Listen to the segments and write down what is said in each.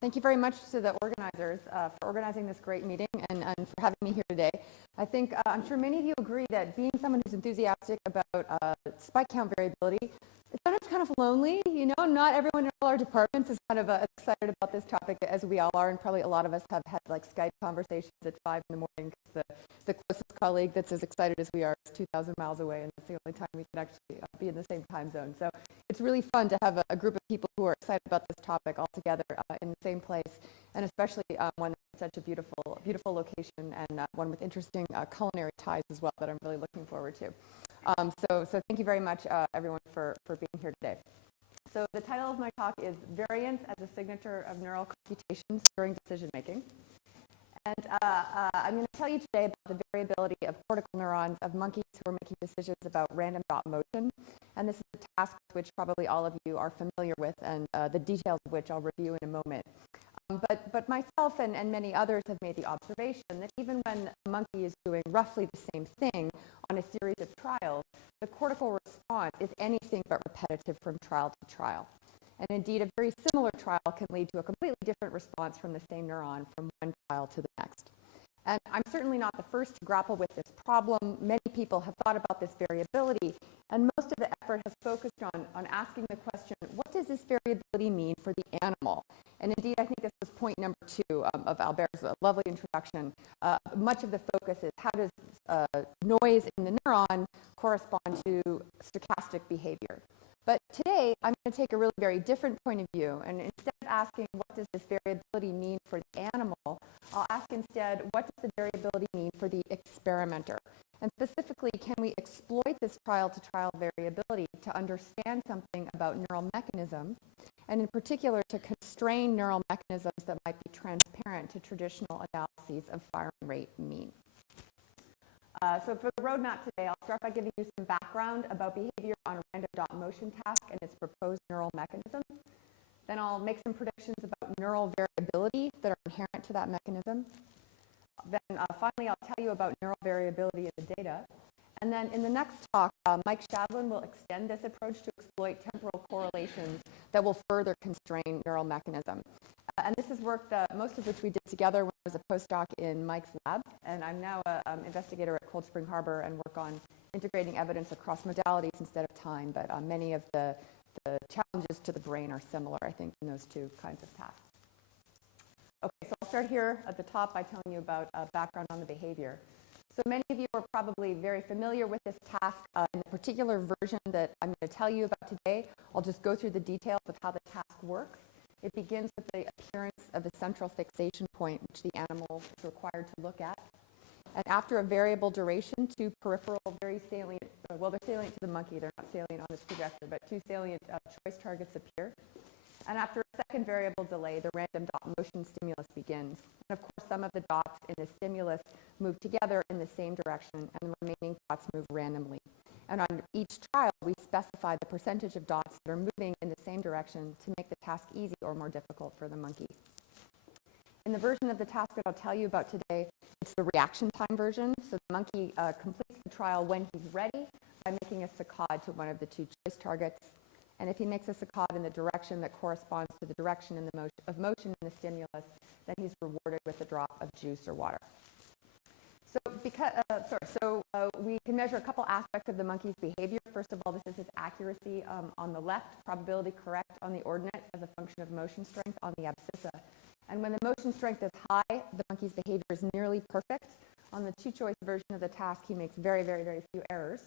Thank you very much to the organizers for organizing this great meeting and for having me here today. I think I'm sure many of you agree that being someone who's enthusiastic about spike count variability, it's sometimes kind of lonely, you know. Not everyone in all our departments is kind of excited about this topic as we all are, and probably a lot of us have had like Skype conversations at 5 in the morning because the closest colleague that's as excited as we are is 2,000 miles away, and that's the only time we can actually be in the same time zone. So it's really fun to have a group of people who are excited about this topic all together in the same place, and especially one that's such a beautiful location and one with interesting culinary ties as well that I'm really looking forward to. So thank you very much, everyone, for being here today. So the title of my talk is Variance as a Signature of Neural Computations During Decision Making. And I'm going to tell you today about the variability of cortical neurons of monkeys who are making decisions about random dot motion. And this is a task which probably all of you are familiar with, and the details of which I'll review in a moment. But myself and many others have made the observation that even when a monkey is doing roughly the same thing on a series of trials, the cortical response is anything but repetitive from trial to trial. And indeed, a very similar trial can lead to a completely different response from the same neuron from one trial to the next. And I'm certainly not the first to grapple with this problem. Many people have thought about this variability, and most of the effort has focused on asking the question, what does this variability mean for the animal? And indeed, I think this was point number 2 of Albert's lovely introduction. Much of the focus is how does noise in the neuron correspond to stochastic behavior? But today, I'm going to take a really very different point of view, and instead of asking what does this variability mean for the animal, I'll ask instead what does the variability mean for the experimenter? And specifically, can we exploit this trial-to-trial variability to understand something about neural mechanism, and in particular to constrain neural mechanisms that might be transparent to traditional analyses of firing rate mean? So for the roadmap today, I'll start by giving you some background about behavior on a random dot motion task and its proposed neural mechanism. Then I'll make some predictions about neural variability that are inherent to that mechanism. Then finally, I'll tell you about neural variability in the data. And then in the next talk, Mike Shadlin will extend this approach to exploit temporal correlations that will further constrain neural mechanism. And this is work that most of which we did together when I was a postdoc in Mike's lab. And I'm now an investigator at Cold Spring Harbor and work on integrating evidence across modalities instead of time. But many of the challenges to the brain are similar, I think, in those two kinds of tasks. Okay, so I'll start here at the top by telling you about background on the behavior. So many of you are probably very familiar with this task. In the particular version that I'm going to tell you about today, I'll just go through the details of how the task works. It begins with the appearance of the central fixation point, which the animal is required to look at. And after a variable duration, 2 peripheral, very salient, well, they're salient to the monkey, they're not salient on this projector, but 2 salient choice targets appear. And after a second variable delay, the random dot motion stimulus begins. And of course, some of the dots in the stimulus move together in the same direction, and the remaining dots move randomly. And on each trial, we specify the percentage of dots that are moving in the same direction to make the task easy or more difficult for the monkey. In the version of the task that I'll tell you about today, it's the reaction time version. So the monkey completes the trial when he's ready by making a saccade to one of the 2 choice targets. And if he makes a saccade in the direction that corresponds to the direction in the motion in the stimulus, then he's rewarded with a drop of juice or water. So we can measure a couple aspects of the monkey's behavior. First of all, this is his accuracy on the left, probability correct on the ordinate as a function of motion strength on the abscissa. And when the motion strength is high, the monkey's behavior is nearly perfect. On the 2-choice version of the task, he makes very, very, very few errors.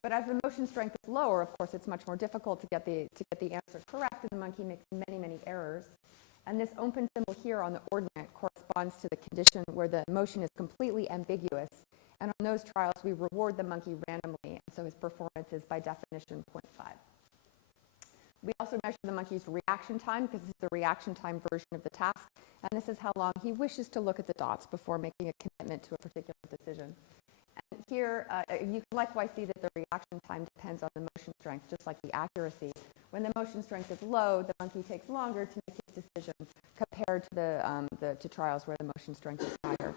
But as the motion strength is lower, of course, it's much more difficult to get the answer correct, and the monkey makes many, many errors. And this open symbol here on the ordinate corresponds to the condition where the motion is completely ambiguous. And on those trials, we reward the monkey randomly, and so his performance is by definition 0.5. We also measure the monkey's reaction time, because this is the reaction time version of the task, and this is how long he wishes to look at the dots before making a commitment to a particular decision. And here, you can likewise see that the reaction time depends on the motion strength, just like the accuracy. When the motion strength is low, the monkey takes longer to make his decision compared to the trials where the motion strength is higher.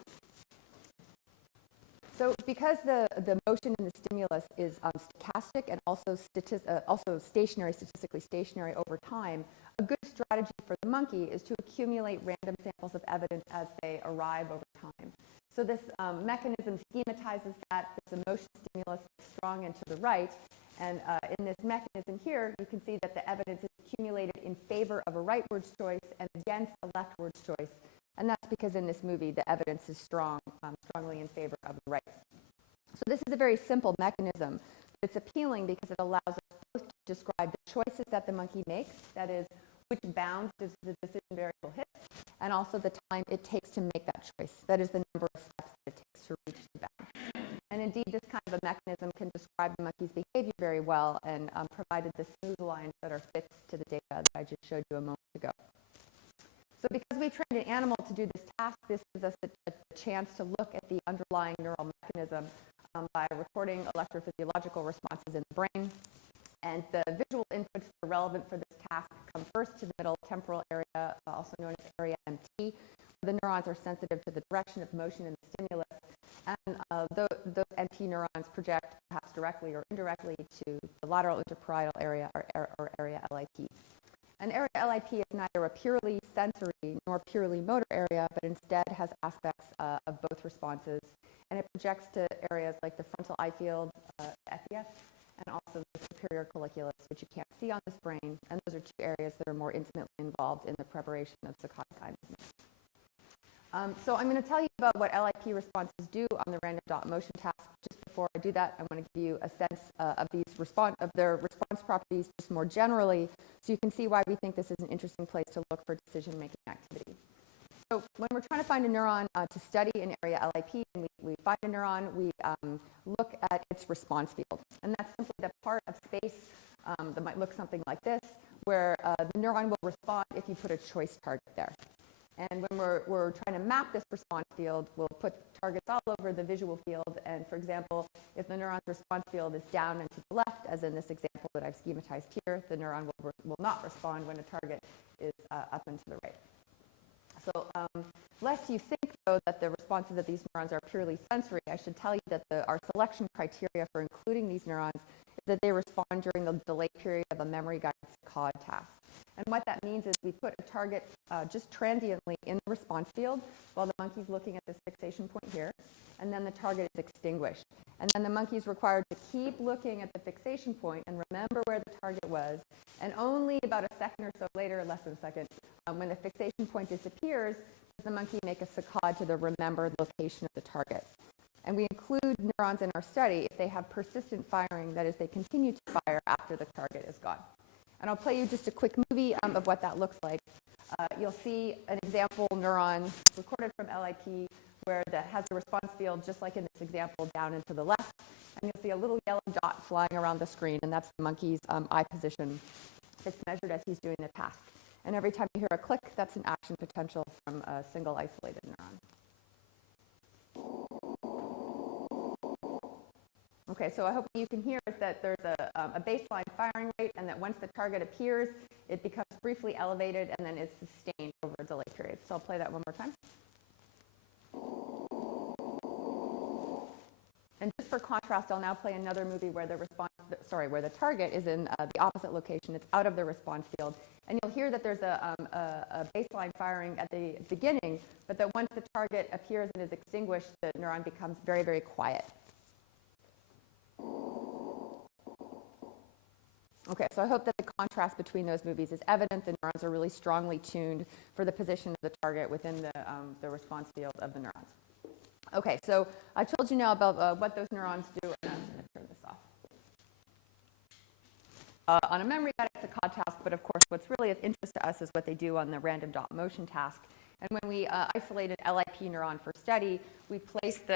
So because the motion in the stimulus is stochastic and also statistically stationary over time, a good strategy for the monkey is to accumulate random samples of evidence as they arrive over time. So this mechanism schematizes that. There's a motion stimulus strong and to the right. And in this mechanism here, you can see that the evidence is accumulated in favor of a rightwards choice and against a leftwards choice. And that's because in this movie, the evidence is strongly in favor of the right. So this is a very simple mechanism. But it's appealing because it allows us both to describe the choices that the monkey makes, that is, which bound does the decision variable hit, and also the time it takes to make that choice. That is the number of steps that it takes to reach the bound. And indeed, this kind of a mechanism can describe the monkey's behavior very well and provided the smooth lines that are fits to the data that I just showed you a moment ago. So because we trained an animal to do this task, this gives us a chance to look at the underlying neural mechanism by recording electrophysiological responses in the brain. And the visual inputs that are relevant for this task come first to the middle temporal area, also known as area MT, where the neurons are sensitive to the direction of motion in the stimulus. And those MT neurons project perhaps directly or indirectly to the lateral interparietal area or area LIP. And area LIP is neither a purely sensory nor purely motor area, but instead has aspects of both responses. And it projects to areas like the frontal eye field, FES, and also the superior colliculus, which you can't see on this brain. And those are two areas that are more intimately involved in the preparation of saccadic eye movement. So I'm going to tell you about what LIP responses do on the random dot motion task. Just before I do that, I want to give you a sense of their response properties just more generally, so you can see why we think this is an interesting place to look for decision-making activity. So when we're trying to find a neuron to study in area LIP, and we find a neuron, we look at its response field. And that's simply the part of space that might look something like this, where the neuron will respond if you put a choice target there. And when we're trying to map this response field, we'll put targets all over the visual field. And for example, if the neuron's response field is down and to the left, as in this example that I've schematized here, the neuron will not respond when a target is up and to the right. So lest you think, though, that the responses of these neurons are purely sensory, I should tell you that our selection criteria for including these neurons is that they respond during the delay period of a memory-guided saccade task. And what that means is we put a target just transiently in the response field while the monkey's looking at this fixation point here, and then the target is extinguished. And then the monkey's required to keep looking at the fixation point and remember where the target was, and only about a second or so later, less than a second, when the fixation point disappears, does the monkey make a saccade to the remembered location of the target. And we include neurons in our study if they have persistent firing, that is, they continue to fire after the target is gone. And I'll play you just a quick movie of what that looks like. You'll see an example neuron recorded from LIP where that has a response field just like in this example down and to the left. And you'll see a little yellow dot flying around the screen, and that's the monkey's eye position that's measured as he's doing the task. And every time you hear a click, that's an action potential from a single isolated neuron. Okay, so I hope what you can hear is that there's a baseline firing rate, and that once the target appears, it becomes briefly elevated and then is sustained over a delay period. So I'll play that one more time. And just for contrast, I'll now play another movie where where the target is in the opposite location. It's out of the response field. And you'll hear that there's a baseline firing at the beginning, but that once the target appears and is extinguished, the neuron becomes very, very quiet. Okay, so I hope that the contrast between those movies is evident. The neurons are really strongly tuned for the position of the target within the response field of the neurons. Okay, so I told you now about what those neurons do, and I'm going to turn this off. On a memory-guided saccade task, but of course what's really of interest to us is what they do on the random dot motion task. And when we isolated LIP neuron for study, we placed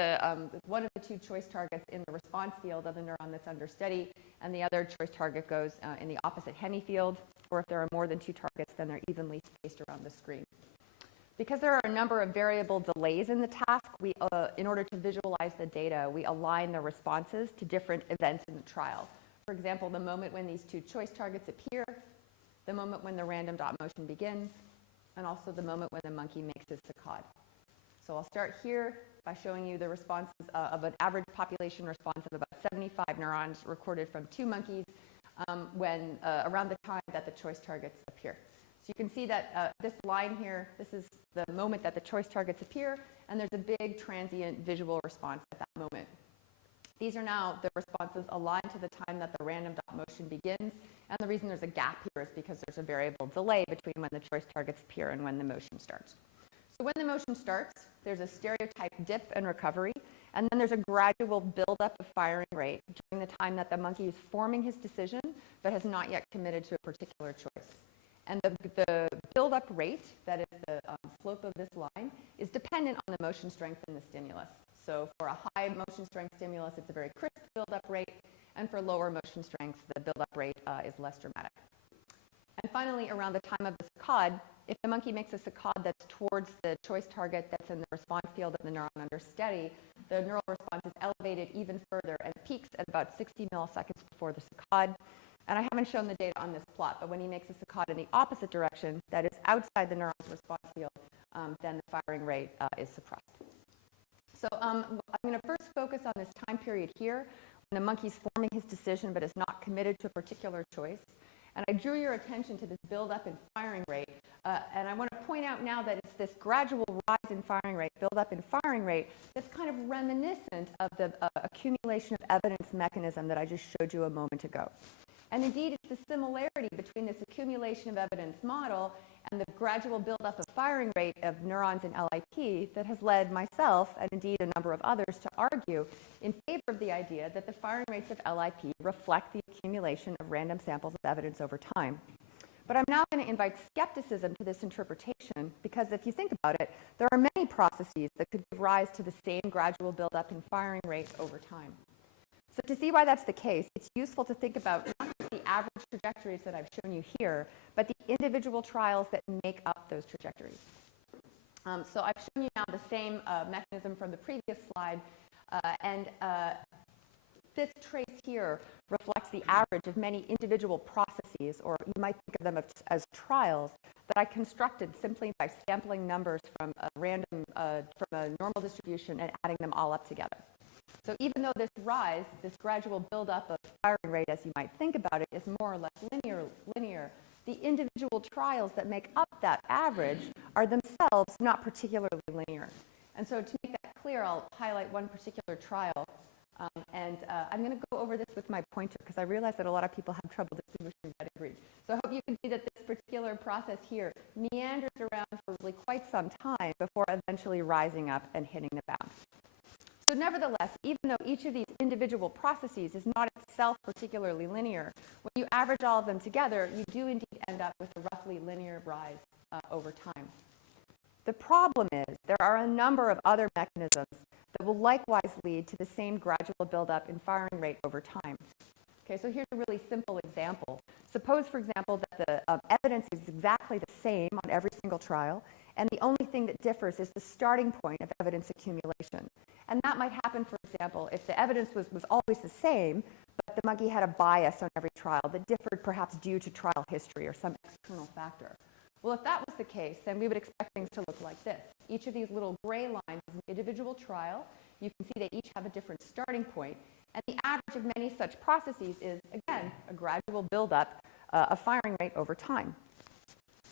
one of the two choice targets in the response field of the neuron that's under study, and the other choice target goes in the opposite hemifield, or if there are more than two targets, then they're evenly spaced around the screen. Because there are a number of variable delays in the task, in order to visualize the data, we align the responses to different events in the trial. For example, the moment when these two choice targets appear, the moment when the random dot motion begins, and also the moment when the monkey makes his saccade. So I'll start here by showing you the responses of an average population response of about 75 neurons recorded from two monkeys when around the time that the choice targets appear. you can see that this line here, this is the moment that the choice targets appear, and there's a big transient visual response at that moment. These are now the responses aligned to the time that the random dot motion begins, and the reason there's a gap here is because there's a variable delay between when the choice targets appear and when the motion starts. So when the motion starts, there's a stereotype dip and recovery, and then there's a gradual buildup of firing rate during the time that the monkey is forming his decision but has not yet committed to a particular choice. And the buildup rate, that is the slope of this line, is dependent on the motion strength in the stimulus. So for a high motion strength stimulus, it's a very crisp buildup rate, and for lower motion strengths, the buildup rate is less dramatic. And finally, around the time of the saccade, if the monkey makes a saccade that's towards the choice target that's in the response field of the neuron under steady, the neural response is elevated even further and peaks at about 60 milliseconds before the saccade. And I haven't shown the data on this plot, but when he makes a saccade in the opposite direction, that is outside the neuron's response field, then the firing rate is suppressed. So I'm going to first focus on this time period here, when the monkey's forming his decision but is not committed to a particular choice. And I drew your attention to this buildup in firing rate. And I want to point out now that it's this gradual rise in firing rate, buildup in firing rate, that's kind of reminiscent of the accumulation of evidence mechanism that I just showed you a moment ago. And indeed, it's the similarity between this accumulation of evidence model and the gradual buildup of firing rate of neurons in LIP that has led myself, and indeed a number of others, to argue in favor of the idea that the firing rates of LIP reflect the accumulation of random samples of evidence over time. But I'm now going to invite skepticism to this interpretation, because if you think about it, there are many processes that could give rise to the same gradual buildup in firing rate over time. So to see why that's the case, it's useful to think about not just the average trajectories that I've shown you here, but the individual trials that make up those trajectories. So I've shown you now the same mechanism from the previous slide, and this trace here reflects the average of many individual processes, or you might think of them as trials, that I constructed simply by sampling numbers from a random, from a normal distribution and adding them all up together. So even though this rise, this gradual buildup of firing rate, as you might think about it, is more or less linear, the individual trials that make up that average are themselves not particularly linear. And so to make that clear, I'll highlight one particular trial. I'm going to go over this with my pointer, because I realize that a lot of people have trouble distinguishing red and green. So I hope you can see that this particular process here meanders around for really quite some time before eventually rising up and hitting the bound. So nevertheless, even though each of these individual processes is not itself particularly linear, when you average all of them together, you do indeed end up with a roughly linear rise over time. The problem is there are a number of other mechanisms that will likewise lead to the same gradual buildup in firing rate over time. Okay, so here's a really simple example. Suppose, for example, that the evidence is exactly the same on every single trial, and the only thing that differs is the starting point of evidence accumulation. And that might happen, for example, if the evidence was always the same, but the monkey had a bias on every trial that differed perhaps due to trial history or some external factor. Well, if that was the case, then we would expect things to look like this. Each of these little gray lines is an individual trial. You can see they each have a different starting point. And the average of many such processes is, again, a gradual buildup of firing rate over time.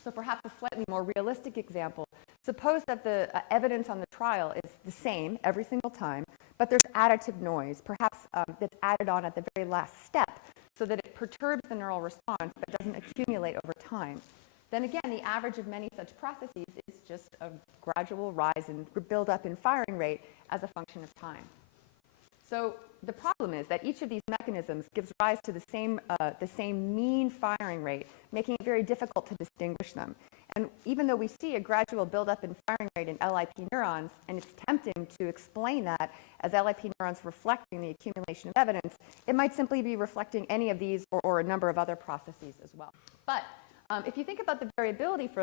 So perhaps a slightly more realistic example, suppose that the evidence on the trial is the same every single time, but there's additive noise, perhaps that's added on at the very last step, so that it perturbs the neural response but doesn't accumulate over time. Then again, the average of many such processes is just a gradual rise and buildup in firing rate as a function of time. So the problem is that each of these mechanisms gives rise to the same mean firing rate, making it very difficult to distinguish them. And even though we see a gradual buildup in firing rate in LIP neurons, and it's tempting to explain that as LIP neurons reflecting the accumulation of evidence, it might simply be reflecting any of these or a number of other processes as well. But if you think about the variability for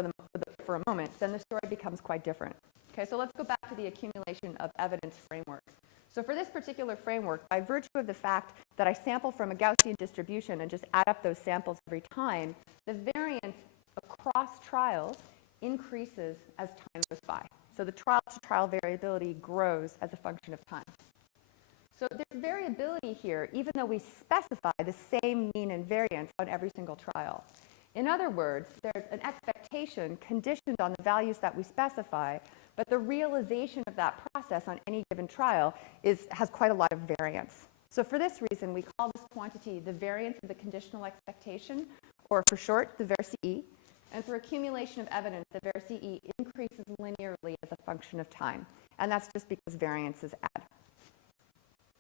a moment, then the story becomes quite different. Okay, so let's go back to the accumulation of evidence framework. So for this particular framework, by virtue of the fact that I sample from a Gaussian distribution and just add up those samples every time, the variance across trials increases as time goes by. So the trial-to-trial variability grows as a function of time. So there's variability here, even though we specify the same mean and variance on every single trial. In other words, there's an expectation expectation conditioned on the values that we specify, but the realization of that process on any given trial has quite a lot of variance. So for this reason, we call this quantity the variance of the conditional expectation, or for short, the VERC. And for accumulation of evidence, the VERC increases linearly as a function of time. And that's just because variances add.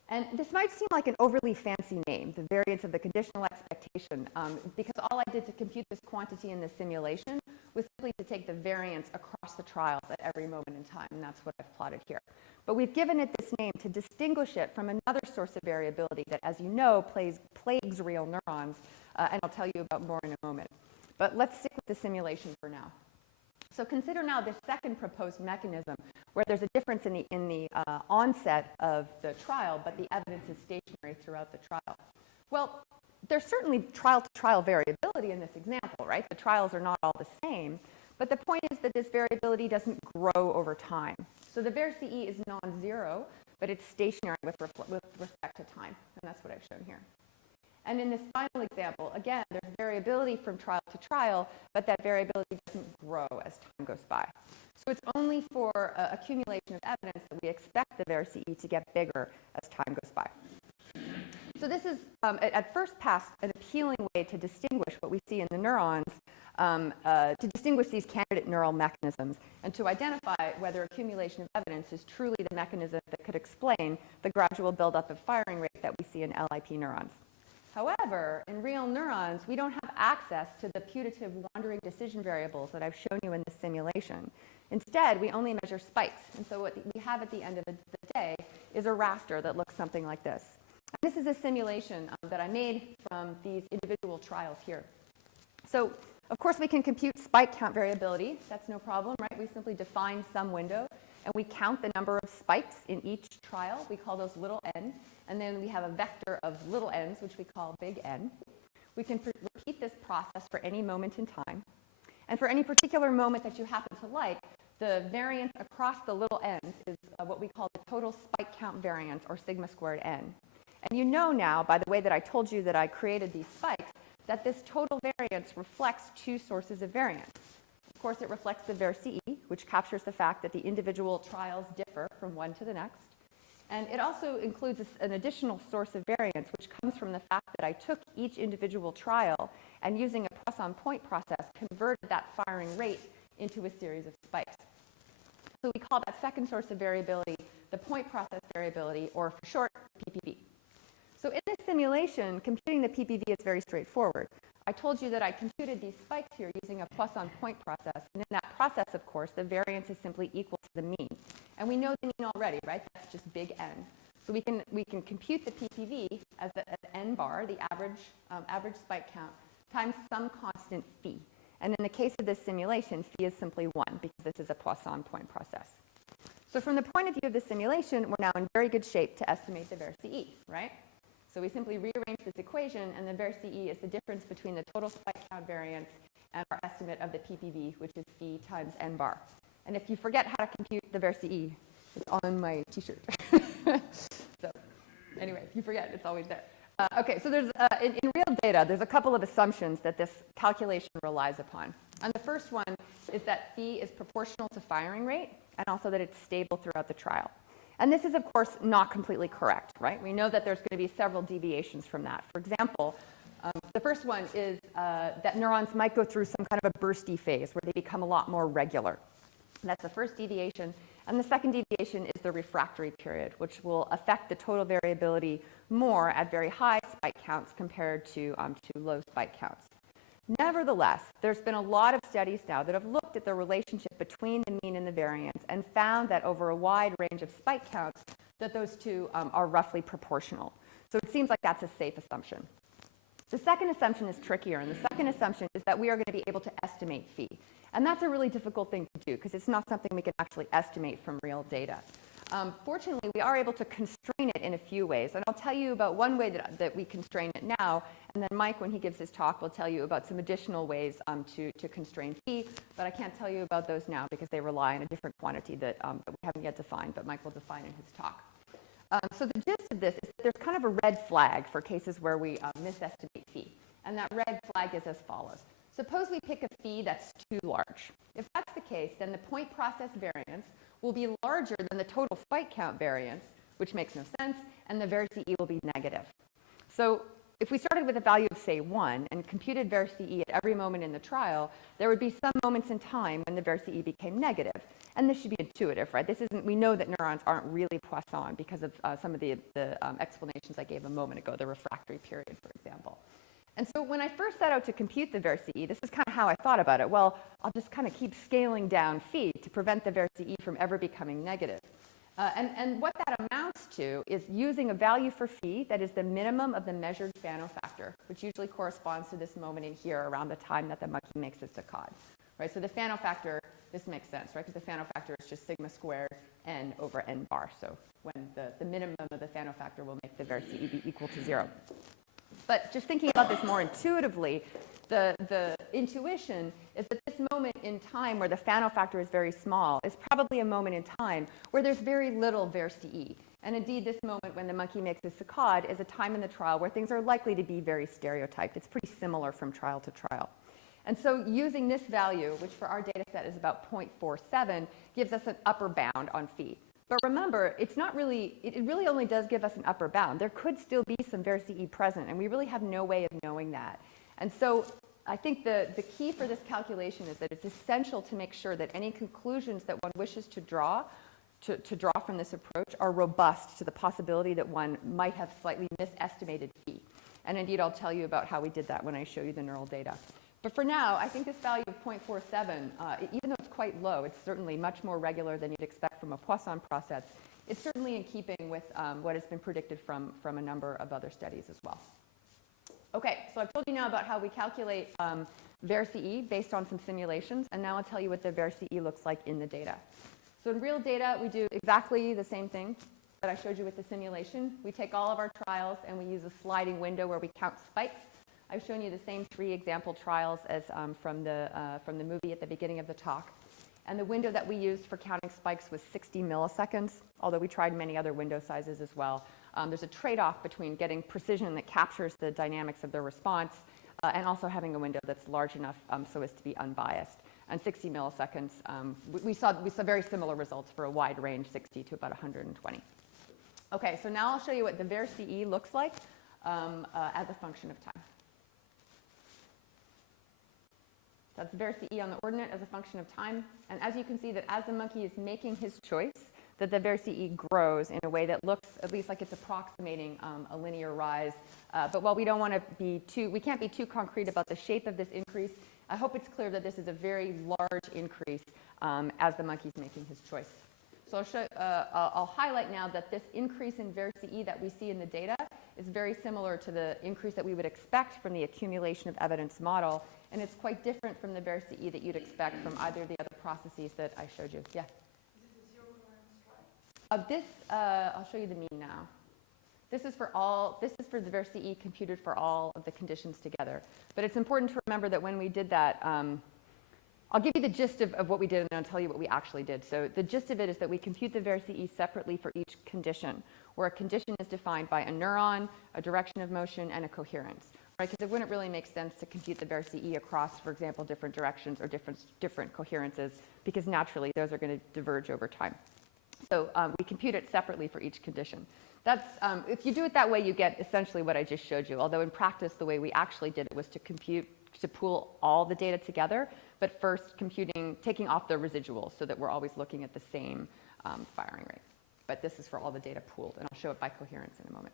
And this might seem like an overly fancy name, the variance of the conditional expectation, because all I did to compute this quantity in the simulation was simply to take the variance across the trials at every moment in time, and that's what I've plotted here. But we've given it this name to distinguish it from another source of variability that, as you know, plagues real neurons, and I'll tell you about more in a moment. But let's stick with the simulation for now. So consider now this second proposed mechanism where there's a difference in the onset of the trial, but the evidence is stationary throughout the trial. Well, there's certainly trial-to-trial variability in this example, right? The trials are not all the same, but the point is that this variability doesn't grow over time. So the VERC is non-zero, but it's stationary with respect to time, and that's what I've shown here. And in this final example, again, there's variability from trial to trial, but that variability doesn't grow as time goes by. So it's only for accumulation of evidence that we expect the VERC to get bigger as time goes by. So this is, at first pass, an appealing way to distinguish what we see in the neurons, to distinguish these candidate neural mechanisms, and to identify whether accumulation of evidence is truly the mechanism that could explain the gradual buildup of firing rate that we see in LIP neurons. However, in real neurons, we don't have access to the putative wandering decision variables that I've shown you in this simulation. Instead, we only measure spikes. And so what we have at the end of the day is a raster that looks something like this. And this is a simulation that I made from these individual trials here. So, of course, we can compute spike count variability. That's no problem, right? We simply define some window, and we count the number of spikes in each trial. We call those little n. And then we have a vector of little n's, which we call big N. We can repeat this process for any moment in time. And for any particular moment that you happen to like, the variance across the little n's is what we call the total spike count variance, or sigma squared n. And you know now, by the way that I told you that I created these spikes, that this total variance reflects two sources of variance. Of course, it reflects the VERC, which captures the fact that the individual trials differ from one to the next. And it also includes an additional source of variance, which comes from the fact that I took each individual trial and, using a Poisson-point process, converted that firing rate into a series of spikes. So we call that second source of variability the point process variability, or for short, PPV. So in this simulation, computing the PPV is very straightforward. I told you that I computed these spikes here using a Poisson-point process. And in that process, of course, the variance is simply equal to the mean. And we know the mean already, right? That's just big N. So we can compute the PPV as n bar, the average spike count, times some constant phi. And in the case of this simulation, phi is simply 1, because this is a Poisson-point process. So from the point of view of the simulation, we're now in very good shape to estimate the VERC, right? So we simply rearrange this equation, and the VERC is the difference between the total spike count variance and our estimate of the PPV, which is phi times n bar. And if you forget how to compute the VERC, it's on my t-shirt. So anyway, if you forget, it's always there. Okay, so there's, in real data, there's a couple of assumptions that this calculation relies upon. And the first one is that phi is proportional to firing rate, and also that it's stable throughout the trial. And this is, of course, not completely correct, right? We know that there's going to be several deviations from that. For example, the first one is that neurons might go through some kind of a bursty phase where they become a lot more regular. That's the first deviation. And the second deviation is the refractory period, which will affect the total variability more at very high spike counts compared to low spike counts. Nevertheless, there's been a lot of studies now that have looked at the relationship between the mean and the variance and found that over a wide range of spike counts, that those two are roughly proportional. So it seems like that's a safe assumption. The second assumption is trickier, and the second assumption is that we are going to be able to estimate phi. And that's a really difficult thing to do because it's not something we can actually estimate from real data. Fortunately, we are able to constrain it in a few ways. And I'll tell you about one way that we constrain it now, and then Mike, when he gives his talk, will tell you about some additional ways to constrain phi. But I can't tell you about those now because they rely on a different quantity that we haven't yet defined, but Mike will define in his talk. So the gist of this is that there's kind of a red flag for cases where we misestimate phi. And that red flag is as follows. Suppose we pick a phi that's too large. If that's the case, then the point process variance will be larger than the total spike count variance, which makes no sense, and the VERC will be negative. So if we started with a value of, say, 1 and computed VERC at every moment in the trial, there would be some moments in time when the VERC became negative. And this should be intuitive, right? This isn't, we know that neurons aren't really Poisson because of some of the explanations I gave a moment ago, the refractory period, for example. And so when I first set out to compute the VERC, this is kind of how I thought about it. Well, I'll just kind of keep scaling down phi to prevent the VERC from ever becoming negative. And what that amounts to is using a value for phi that is the minimum of the measured Fano factor, which usually corresponds to this moment in here around the time that the monkey makes its saccade. Right? So the Fano factor, this makes sense, right? Because the Fano factor is just sigma squared n over n bar. So when the minimum of the Fano factor will make the VERC be equal to 0. But just thinking about this more intuitively, the intuition is that this moment in time where the Fano factor is very small is probably a moment in time where there's very little VERC. And indeed, this moment when the monkey makes his saccade is a time in the trial where things are likely to be very stereotyped. It's pretty similar from trial to trial. And so using this value, which for our data set is about 0.47, gives us an upper bound on phi. But remember, it's not really, it really only does give us an upper bound. There could still be some VERC present, and we really have no way of knowing that. And so I think the key for this calculation is that it's essential to make sure that any conclusions that one wishes to draw from this approach are robust to the possibility that one might have slightly misestimated phi. And indeed, I'll tell you about how we did that when I show you the neural data. But for now, I think this value of 0.47, even though it's quite low, it's certainly much more regular than you'd expect from a Poisson process. It's certainly in keeping with what has been predicted from a number of other studies as well. Okay, so I've told you now about how we calculate VERC based on some simulations, and now I'll tell you what the VERC looks like in the data. So in real data, we do exactly the same thing that I showed you with the simulation. We take all of our trials and we use a sliding window where we count spikes. I've shown you the same 3 example trials as from the movie at the beginning of the talk. And the window that we used for counting spikes was 60 milliseconds, although we tried many other window sizes as well. There's a trade-off between getting precision that captures the dynamics of the response and also having a window that's large enough so as to be unbiased. And 60 milliseconds, we saw very similar results for a wide range, 60 to about 120. Okay, so now I'll show you what the VERC looks like as a function of time. That's VERC on the ordinate as a function of time. And as you can see that as the monkey is making his choice, that the VERC grows in a way that looks at least like it's approximating a linear rise. But while we don't want to be we can't be too concrete about the shape of this increase, I hope it's clear that this is a very large increase as the monkey's making his choice. So I'll highlight now that this increase in VERC that we see in the data is very similar to the increase that we would expect from the accumulation of evidence model. And it's quite different from the VERC that you'd expect from either of the other processes that I showed you. Yeah? I'll show you the mean now. This is for the VERC computed for all of the conditions together. But it's important to remember that when we did that, I'll give you the gist of what we did and then I'll tell you what we actually did. So the gist of it is that we compute the VERC separately for each condition, where a condition is defined by a neuron, a direction of motion, and a coherence. Right? Because it wouldn't really make sense to compute the VERC across, for example, different directions or different coherences, because naturally those are going to diverge over time. So we compute it separately for each condition. That's, if you do it that way, you get essentially what I just showed you, although in practice the way we actually did it was to pool all the data together, but first taking off the residuals so that we're always looking at the same firing rate. But this is for all the data pooled, and I'll show it by coherence in a moment.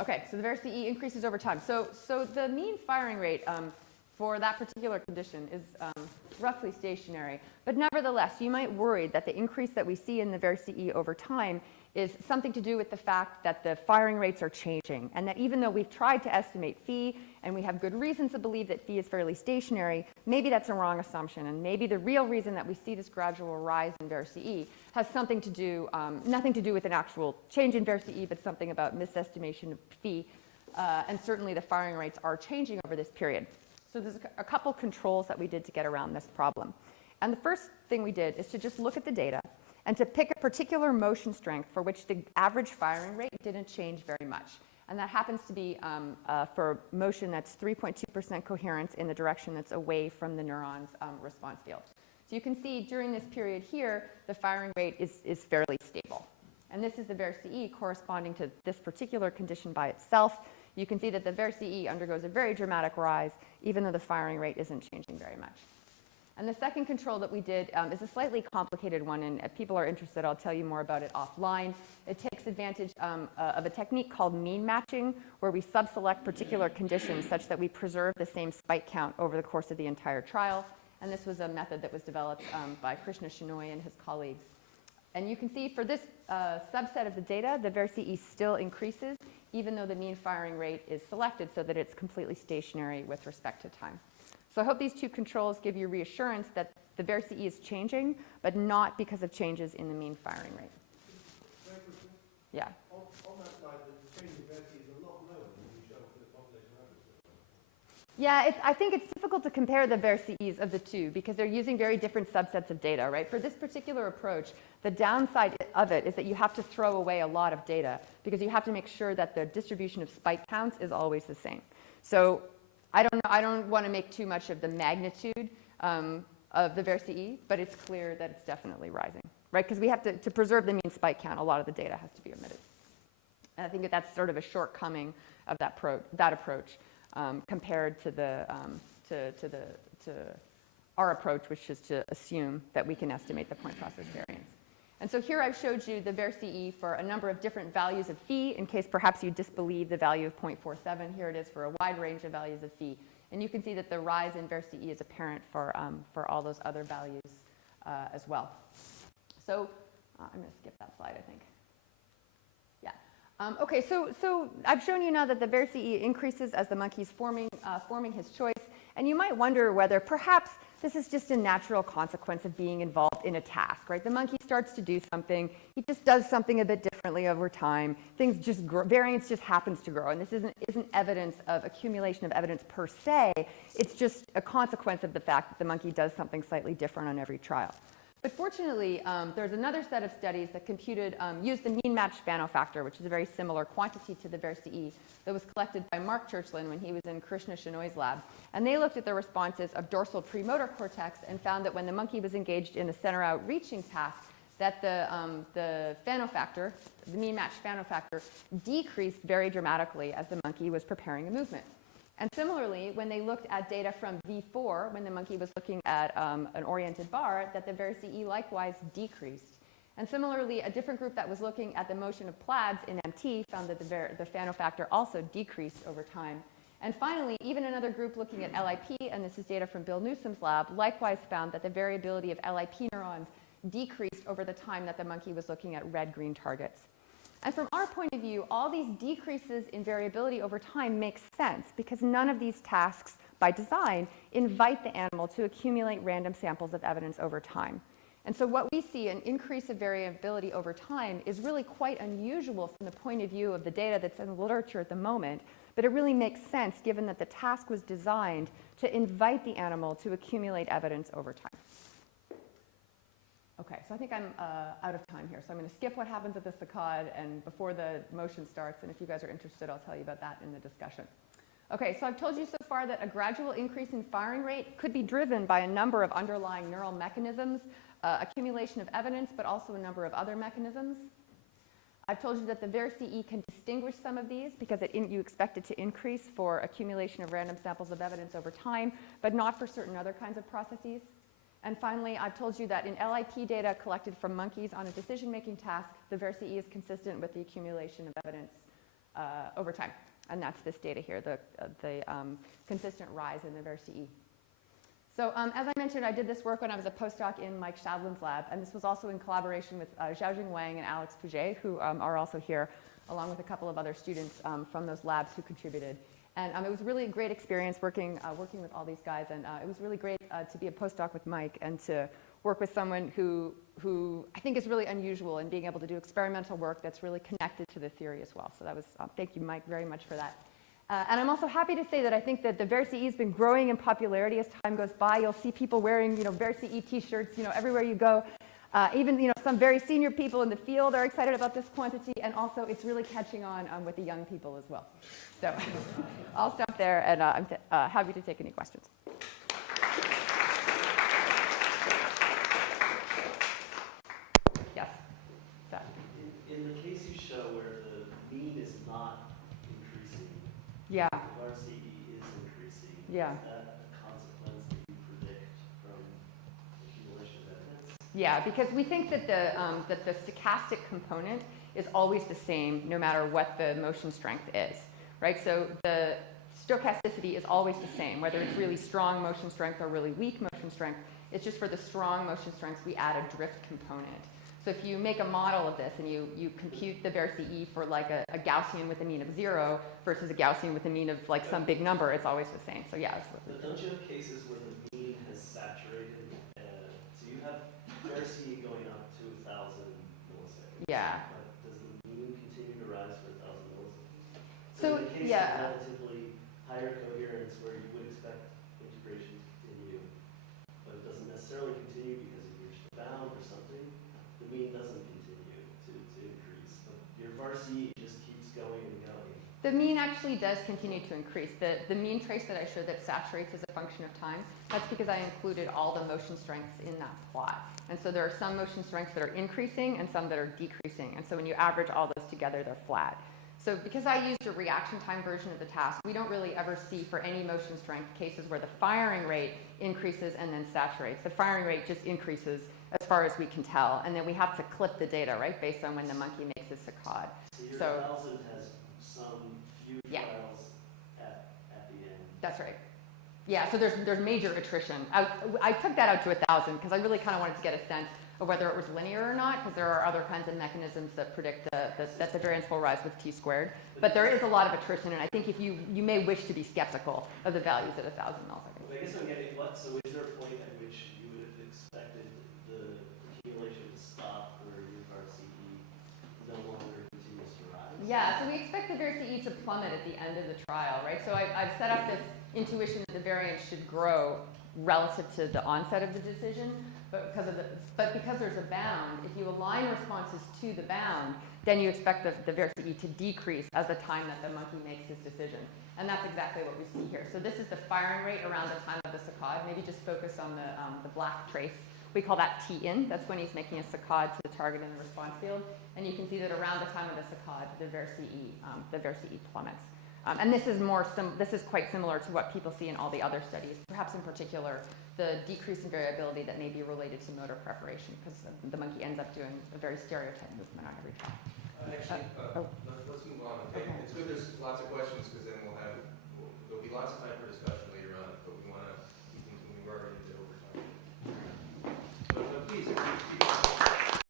Okay, so the VERC increases over time. So the mean firing rate for that particular condition is roughly stationary. But nevertheless, you might worry that the increase that we see in the VERC over time is something to do with the fact that the firing rates are changing, and that even though we've tried to estimate phi, and we have good reason to believe that phi is fairly stationary, maybe that's a wrong assumption, and maybe the real reason that we see this gradual rise in VERC has something to do, nothing to do with an actual change in VERC, but something about misestimation of phi, and certainly the firing rates are changing over this period. So there's a couple controls that we did to get around this problem. And the first thing we did is to just look at the data and to pick a particular motion strength for which the average firing rate didn't change very much. And that happens to be for motion that's 3.2% coherence in the direction that's away from the neuron's response field. So you can see during this period here, the firing rate is fairly stable. And this is the VERC corresponding to this particular condition by itself. You can see that the VERC undergoes a very dramatic rise, even though the firing rate isn't changing very much. And the second control that we did is a slightly complicated one, and if people are interested, I'll tell you more about it offline. It takes advantage of a technique called mean matching, where we subselect particular conditions such that we preserve the same spike count over the course of the entire trial. And this was a method that was developed by Krishna Shenoy and his colleagues. And you can see for this subset of the data, the VERC still increases, even though the mean firing rate is selected so that it's completely stationary with respect to time. So I hope these two controls give you reassurance that the VERC is changing, but not because of changes in the mean firing rate. Yeah. On that slide, the change in VERC is a lot lower than you showed for the population average. Yeah, I think it's difficult to compare the VERCs of the two because they're using very different subsets of data, right? For this particular approach, the downside of it is that you have to throw away a lot of data because you have to make sure that the distribution of spike counts is always the same. So I don't want to make too much of the magnitude of the VERC, but it's clear that it's definitely rising, right? Because we have to preserve the mean spike count, a lot of the data has to be omitted. And I think that's sort of a shortcoming of that approach compared to our approach, which is to assume that we can estimate the point process variance. And so here I've showed you the VERC for a number of different values of phi, in case perhaps you disbelieve the value of 0.47. Here it is for a wide range of values of phi. And you can see that the rise in VERC is apparent for all those other values as well. So I'm going to skip that slide, I think. Yeah. OK, so I've shown you now that the VERC increases as the monkey's forming his choice. And you might wonder whether perhaps this is just a natural consequence of being involved in a task, right? The monkey starts to do something. He just does something a bit differently over time. Things just grow. Variance just happens to grow. And this isn't evidence of accumulation of evidence per se. It's just a consequence of the fact that the monkey does something slightly different on every trial. But fortunately, there's another set of studies that used the mean matched Fano factor, which is a very similar quantity to the VERC, that was collected by Mark Churchland when he was in Krishna Shenoy's lab. And they looked at the responses of dorsal premotor cortex and found that when the monkey was engaged in the center-out reaching task, that the Fano factor, the mean matched Fano factor, decreased very dramatically as the monkey was preparing a movement. And similarly, when they looked at data from V4, when the monkey was looking at an oriented bar, that the VERC likewise decreased. And similarly, a different group that was looking at the motion of plaids in MT found that the Fano factor also decreased over time. And finally, even another group looking at LIP, and this is data from Bill Newsom's lab, likewise found that the variability of LIP neurons decreased over the time that the monkey was looking at red-green targets. And from our point of view, all these decreases in variability over time make sense because none of these tasks, by design, invite the animal to accumulate random samples of evidence over time. And so what we see, an increase of variability over time, is really quite unusual from the point of view of the data that's in the literature at the moment, but it really makes sense given that the task was designed to invite the animal to accumulate evidence over time. Okay, so I think I'm out of time here, so I'm going to skip what happens at the saccade and before the motion starts, and if you guys are interested, I'll tell you about that in the discussion. Okay, so I've told you so far that a gradual increase in firing rate could be driven by a number of underlying neural mechanisms, accumulation of evidence, but also a number of other mechanisms. I've told you that the VERC can distinguish some of these because you expect it to increase for accumulation of random samples of evidence over time, but not for certain other kinds of processes. And finally, I've told you that in LIP data collected from monkeys on a decision-making task, the VERC is consistent with the accumulation of evidence over time. And that's this data here, the consistent rise in the VERC. So as I mentioned, I did this work when I was a postdoc in Mike Shadlin's lab, and this was also in collaboration with Xiaojing Wang and Alex Pouget, who are also here, along with a couple of other students from those labs who contributed. And it was really a great experience working with all these guys, and it was really great to be a postdoc with Mike and to work with someone who I think is really unusual in being able to do experimental work that's really connected to the theory as well. So that was, thank you, Mike, very much for that. And I'm also happy to say that I think that the VERC has been growing in popularity as time goes by. You'll see people wearing, VERC T-shirts, everywhere you go. Even some very senior people in the field are excited about this quantity, and also it's really catching on with the young people as well. So I'll stop there, and I'm happy to take any questions. Yes. Zach. In the case you show where the mean is not increasing, Yeah. the RCE is increasing, Yeah. is that a consequence that you predict from accumulation of evidence? Yeah, because we think that the stochastic component is always the same no matter what the motion strength is, right? So the stochasticity is always the same, whether it's really strong motion strength or really weak motion strength. It's just for the strong motion strengths, we add a drift component. So if you make a model of this and you compute the VERC for like a Gaussian with a mean of 0 versus a Gaussian with a mean of like some big number, it's always the same. So yeah, it's But don't you have cases where the mean has saturated? So you have VERC going up to 1,000 milliseconds. Yeah. But does the mean continue to rise for 1,000 milliseconds? So, in the case yeah. of relatively higher coherence where you would expect integration to continue, but it doesn't necessarily continue because you reached a bound or something, the mean doesn't continue to increase. But your VERC just keeps going and going. The mean actually does continue to increase. The mean trace that I showed that saturates as a function of time, that's because I included all the motion strengths in that plot. And so there are some motion strengths that are increasing and some that are decreasing. And so when you average all those together, they're flat. So because I used a reaction time version of the task, we don't really ever see for any motion strength cases where the firing rate increases and then saturates. The firing rate just increases as far as we can tell. And then we have to clip the data, right, based on when the monkey makes his saccade. So your 1,000 has some few trials at the end. That's right. Yeah, so there's major attrition. I took that out to 1,000 because I really kind of wanted to get a sense of whether it was linear or not, because there are other kinds of mechanisms that predict that the variance will rise with t². But there is a lot of attrition, and I think if you may wish to be skeptical of the values at 1,000 milliseconds. I guess I'm getting so is there a point at which you would have expected the accumulation to stop where your RCE no longer continues to rise? Yeah, so we expect the VERC to plummet at the end of the trial, right? So I've set up this intuition that the variance should grow relative to the onset of the decision, but because there's a bound, if you align responses to the bound, then you expect the VERC to decrease as the time that the monkey makes his decision. And that's exactly what we see here. So this is the firing rate around the time of the saccade. Maybe just focus on the black trace. We call that T-in. That's when he's making a saccade to the target in the response field. And you can see that around the time of the saccade, the VERC plummets. And this is quite similar to what people see in all the other studies, perhaps in particular the decrease in variability that may be related to motor preparation, because the monkey ends up doing a very stereotyped movement on every trial. Let's move on. Okay? It's good there's lots of questions.